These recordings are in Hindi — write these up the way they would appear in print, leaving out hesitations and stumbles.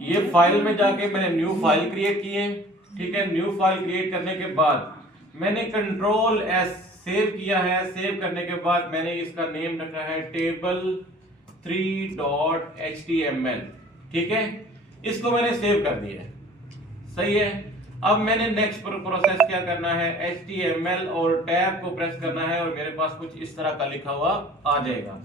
ये फाइल में जाके मैंने न्यू फाइल क्रिएट की है। ठीक है, न्यू फाइल क्रिएट करने के बाद मैंने कंट्रोल एस सेव किया है। सेव करने के बाद मैंने इसका नेम रखा है table3.html। ठीक है, इसको मैंने सेव कर दिया है। सही है। अब मैंने नेक्स्ट प्रोसेस क्या करना है, HTML और टैब को प्रेस करना है और मेरे पास कुछ इस तरह का लिखा हुआ आ जाएगा।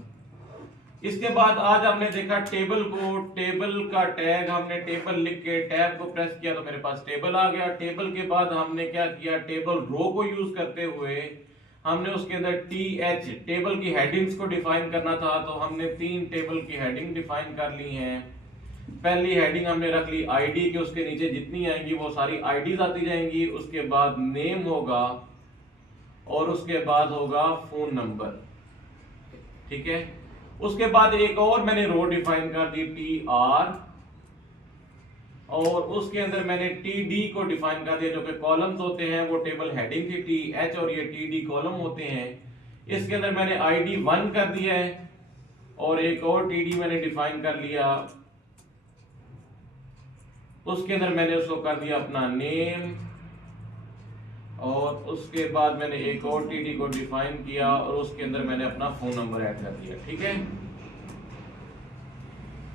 इसके बाद आज हमने देखा टेबल को, टेबल का टैग हमने टेबल लिख के टैब को प्रेस किया तो मेरे पास टेबल आ गया। टेबल के बाद हमने क्या किया, टेबल रो को यूज करते हुए हमने उसके अंदर TH टेबल की हेडिंग्स को डिफाइन करना था, तो हमने 3 टेबल की हेडिंग डिफाइन कर ली हैं। पहली हेडिंग हमने रख ली आईडी के, उसके नीचे जितनी आएंगी वो सारी आईडीज आती जाएंगी। उसके बाद नेम होगा और उसके बाद होगा फोन नंबर। ठीक है, उसके बाद एक और मैंने रो डिफाइन कर दी TR, और उसके अंदर मैंने TD को डिफाइन कर दिया, जो कि कॉलम्स होते हैं। वो टेबल हेडिंग थी TH और ये TD कॉलम होते हैं। इसके अंदर मैंने ID 1 कर दिया है और एक और TD मैंने डिफाइन कर लिया। उसके अंदर मैंने उसको कर दिया अपना नेम, और उसके बाद मैंने एक और TD को डिफाइन किया और उसके अंदर मैंने अपना फोन नंबर ऐड कर दिया। ठीक है,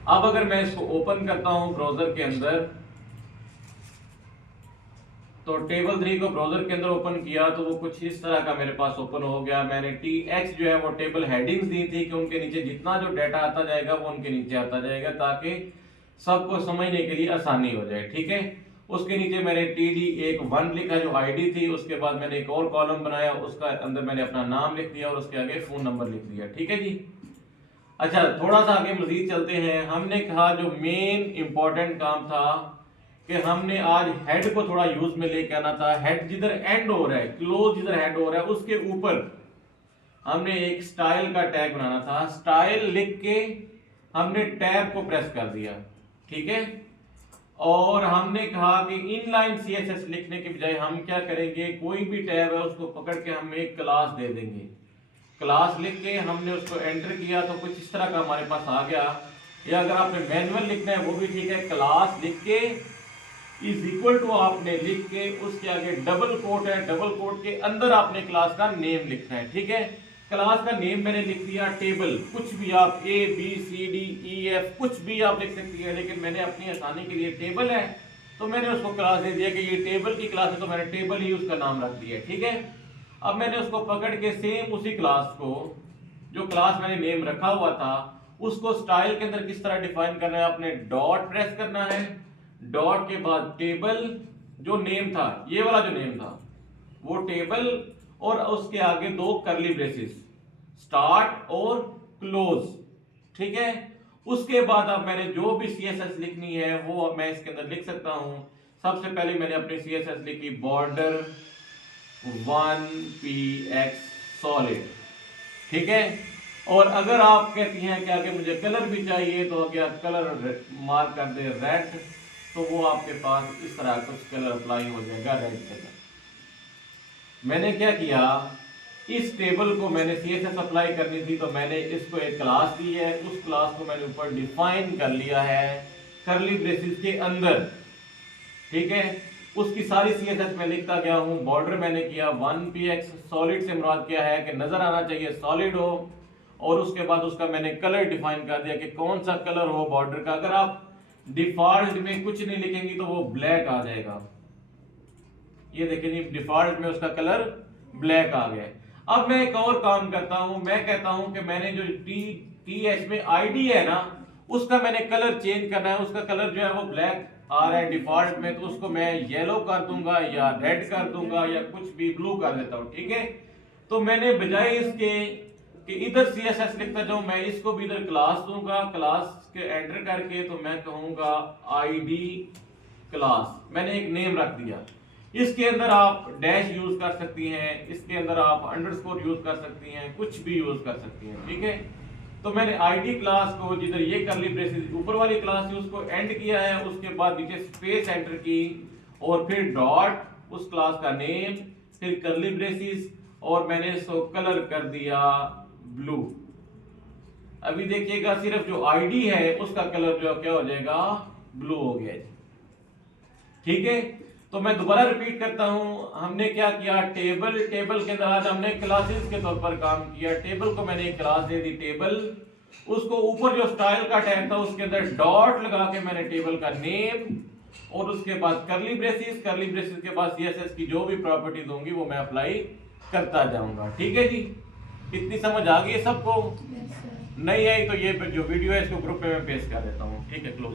अब अगर मैं इसको ओपन करता हूं ब्राउजर के अंदर, तो टेबल 3 को ब्राउजर के अंदर ओपन किया तो वो कुछ इस तरह का मेरे पास ओपन हो गया। मैंने TH जो है वो टेबल हेडिंग्स दी थी कि उनके नीचे जितना जो डाटा आता जाएगा वो उनके नीचे आता जाएगा, ताकि सबको समझने के लिए आसानी हो जाए। ठीक है, उसके नीचे मैंने TD एक 1 लिखा जो ID थी। उसके बाद मैंने एक और कॉलम बनाया, उसका अंदर मैंने अपना नाम लिख दिया और उसके आगे फोन नंबर लिख दिया। ठीक है जी। अच्छा, थोड़ा सा आगे मजीद चलते हैं। हमने कहा जो मेन इंपॉर्टेंट काम था कि हमने आज हेड को थोड़ा यूज में लेके आना था। हेड जिधर एंड हो रहा है, क्लोज जिधर हेड हो रहा है, उसके ऊपर हमने एक स्टाइल का टैग बनाना था। स्टाइल लिख के हमने टैब को प्रेस कर दिया। ठीक है, और हमने कहा कि इनलाइन CSS लिखने के बजाय हम क्या करेंगे, कोई भी टैब है उसको पकड़ के हम एक क्लास दे देंगे। क्लास लिख के हमने उसको एंटर किया तो कुछ इस तरह का हमारे पास आ गया। या अगर आपने मैनुअल लिखना है वो भी ठीक है, क्लास लिख के इज इक्वल टू आपने लिख के उसके आगे डबल कोट है, डबल कोट के अंदर आपने क्लास का नेम लिखना है। ठीक है, क्लास का नेम मैंने लिख दिया टेबल। कुछ भी आप ABCDEF कुछ भी आप लिख सकती है, लेकिन मैंने अपनी आसानी के लिए टेबल है तो मैंने उसको क्लास दे दिया कि ये टेबल की क्लास है, तो मैंने टेबल ही उसका नाम रख दिया। ठीक है, अब मैंने उसको पकड़ के सेम उसी क्लास को, जो क्लास मैंने नेम रखा हुआ था, उसको स्टाइल के अंदर किस तरह डिफाइन करना है, आपने डॉट प्रेस करना है। डॉट के बाद टेबल, जो नेम था, ये वाला जो नेम था वो टेबल, और उसके आगे 2 करली ब्रेसेस, स्टार्ट और क्लोज। ठीक है, उसके बाद अब मैंने जो भी CSS लिखनी है वो मैं इसके अंदर लिख सकता हूं। सबसे पहले मैंने अपनी CSS लिखी बॉर्डर 1px सॉलिड। ठीक है, और अगर आप कहती हैं कि आगे मुझे कलर भी चाहिए तो आगे कलर मार्क कर दे रेड, तो वो आपके पास इस तरह कुछ कलर अप्लाई हो जाएगा, रेड कलर। मैंने क्या किया, इस टेबल को मैंने CSS अप्लाई करनी थी तो मैंने इसको एक क्लास दी है। उस क्लास को मैंने ऊपर डिफाइन कर लिया है करली ब्रेसेस के अंदर। ठीक है, उसकी सारी CSS में लिखता गया हूं। बॉर्डर मैंने किया 1px, सॉलिड से मुराद क्या है कि नजर आना चाहिए सॉलिड हो, और उसके बाद उसका मैंने कलर डिफाइन कर दिया कि कौन सा कलर हो बॉर्डर का। अगर आप डिफॉल्ट में कुछ नहीं लिखेंगी तो वो ब्लैक आ जाएगा। ये देखें जी, डिफॉल्ट में उसका कलर ब्लैक आ गया। अब मैं एक और काम करता हूं, मैं कहता हूं कि मैंने जो TH में ID है ना, उसका मैंने कलर चेंज करना है। उसका कलर जो है वो ब्लैक आ रहा है डिफॉल्ट में, तो उसको मैं येलो कर दूंगा या रेड कर दूंगा या कुछ भी ब्लू कर देता हूं। ठीक है, तो मैंने बजाय इसके कि इधर CSS लिखता जाऊं, मैं इसको भी इधर क्लास दूंगा। क्लास के एंटर करके तो मैं कहूंगा ID क्लास, मैंने एक नेम रख दिया। इसके अंदर आप डैश यूज कर सकती हैं, इसके अंदर आप अंडरस्कोर यूज कर सकती हैं, कुछ भी यूज कर सकती हैं। ठीक है, तो मैंने ID क्लास को, जिधर ये करली ब्रेसेस ऊपर वाली क्लास थी, उसको एंड किया है। उसके बाद नीचे स्पेस एंटर की और फिर डॉट उस क्लास का नेम, फिर करली ब्रेसेस, और मैंने इसको कलर कर दिया ब्लू। अभी देखिएगा सिर्फ जो आईडी है उसका कलर जो क्या हो जाएगा, ब्लू हो गया जी। ठीक है, तो मैं दोबारा रिपीट करता हूं, हमने क्या किया, टेबल के अंदर आज हमने क्लासेस के तौर पर काम किया। टेबल को मैंने एक क्लास दे दी टेबल, उसको ऊपर जो स्टाइल का टैग था उसके अंदर डॉट लगा के मैंने टेबल का नेम और उसके बाद करली ब्रेसेस के बाद सीएसएस की जो भी प्रॉपर्टीज होंगी वो मैं अप्लाई करता जाऊंगा। ठीक है जी, इतनी समझ आ गई सबको? नहीं आई तो ये जो वीडियो है इसको ग्रुप पे मैं पेश कर देता हूँ। ठीक है, क्लोज।